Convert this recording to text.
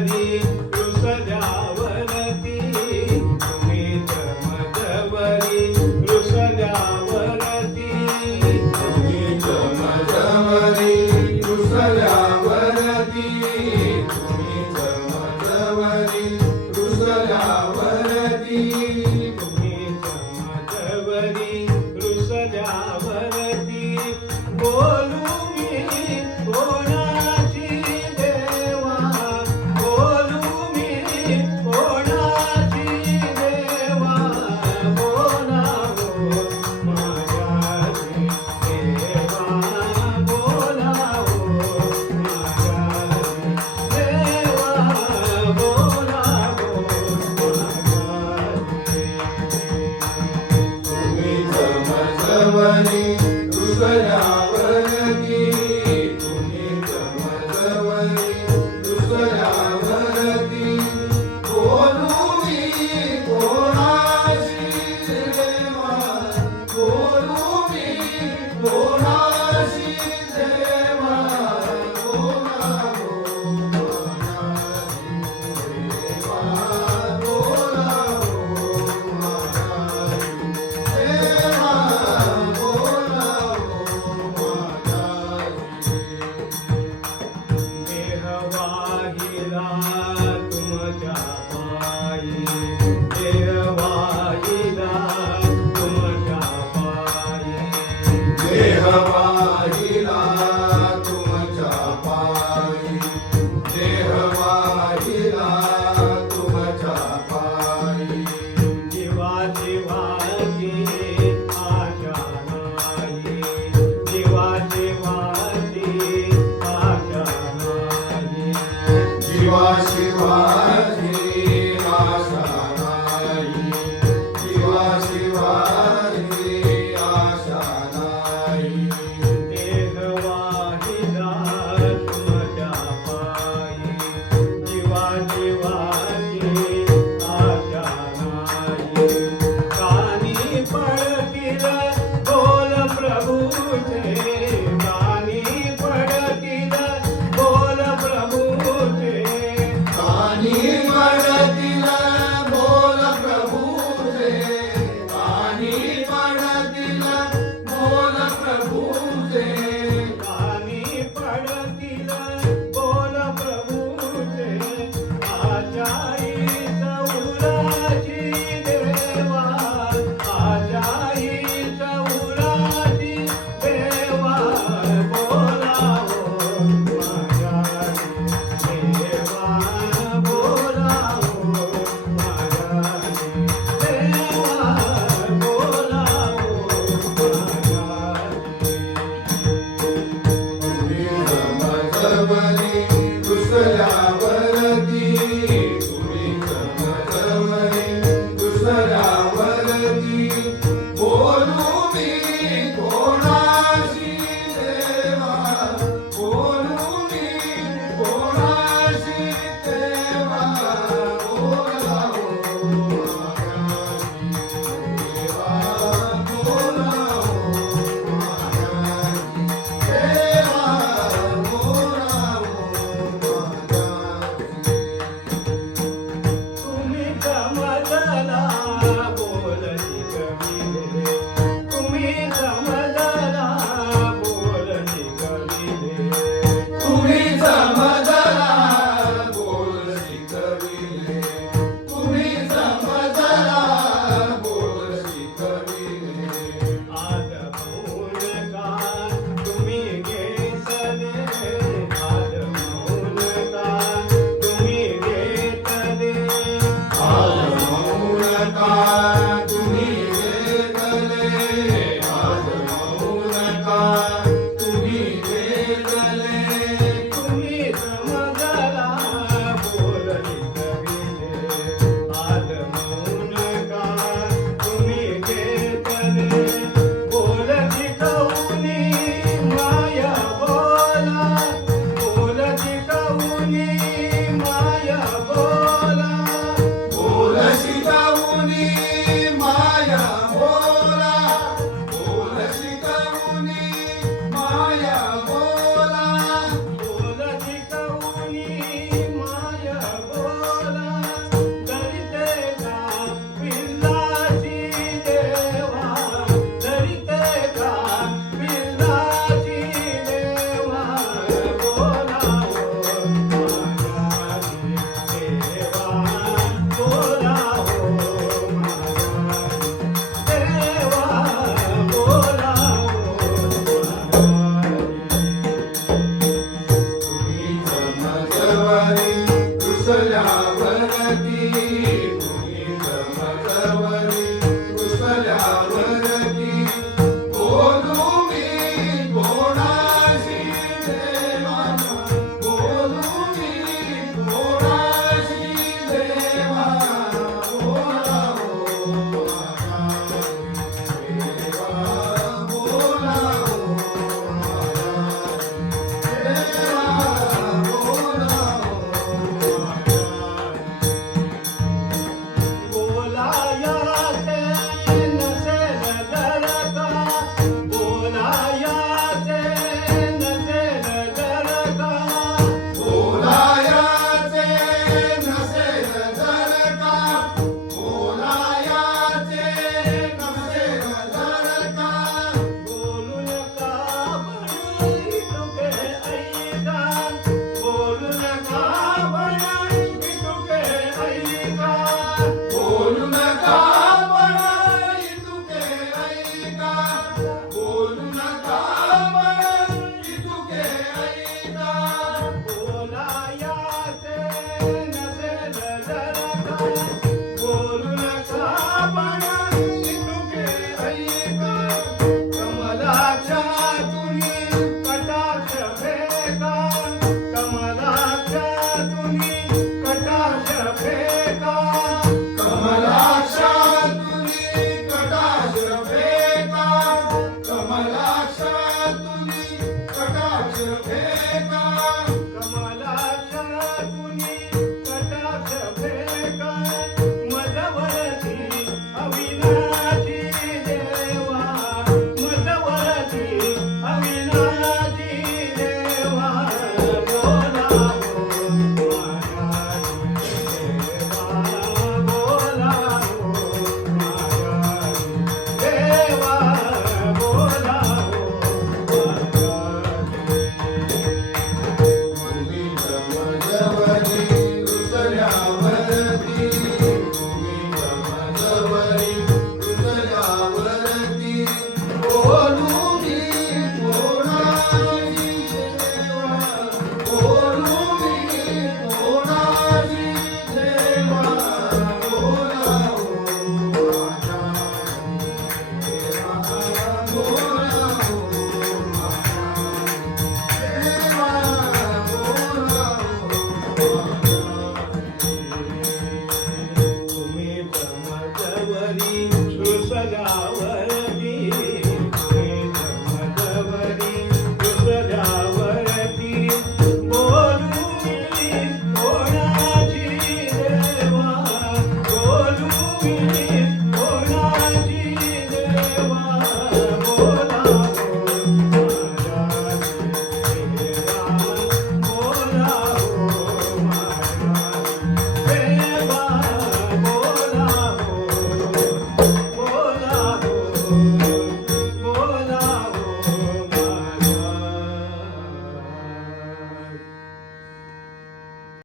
vivir அவனே Ram. ಗಾಳಿ see.